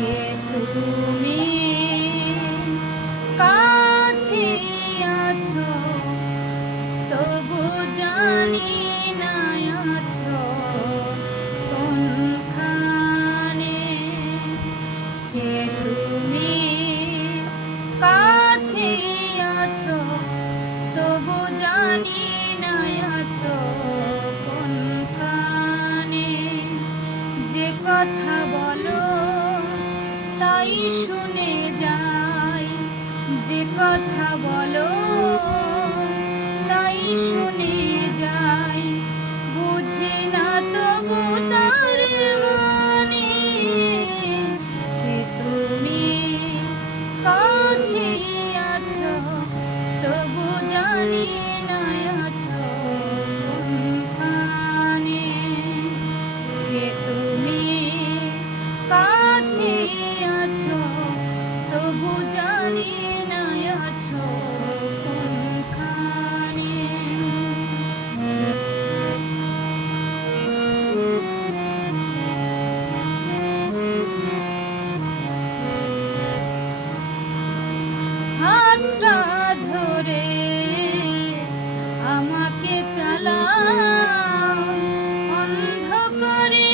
Yeah. কথা বলো। হাতটা ধরে আমাকে চালা। অন্ধকারে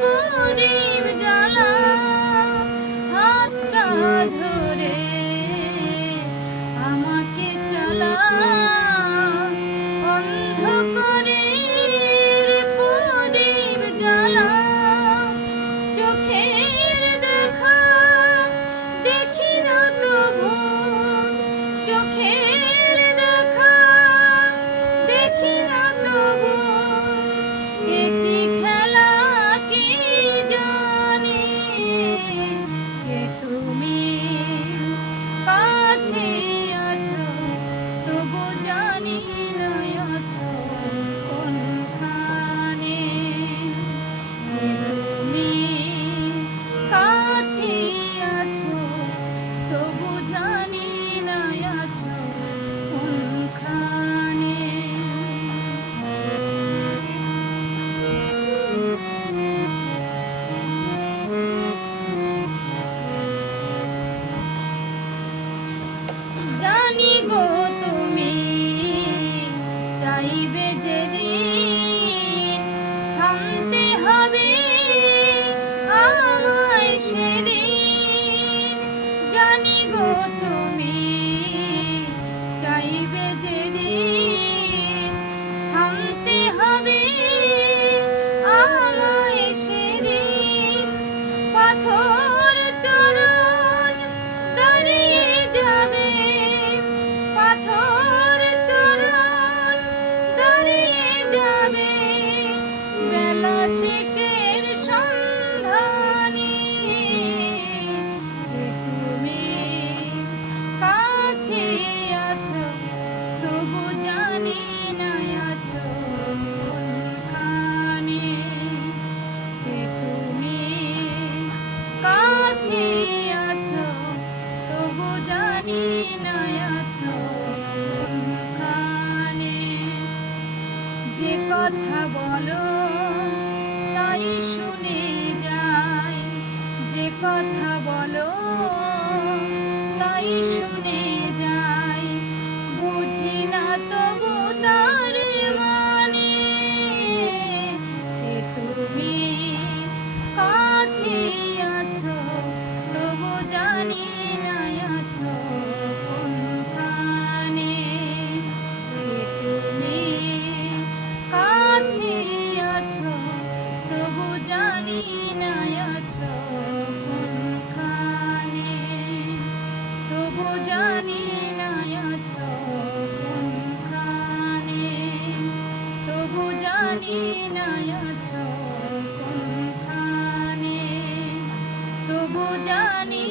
প্রদীপ জ্বালা। হাতটা ধরে আমাকে চালা। অন্ধকারে প্রদীপ জ্বালা। চোখে Oh. কথা বলো, তাই শুনে যাই। বুঝি না তবু তার মানে তুমি কাছে আছো, তবু জানি না আছো। মদিনায় আছো কোনখানে তবু জানি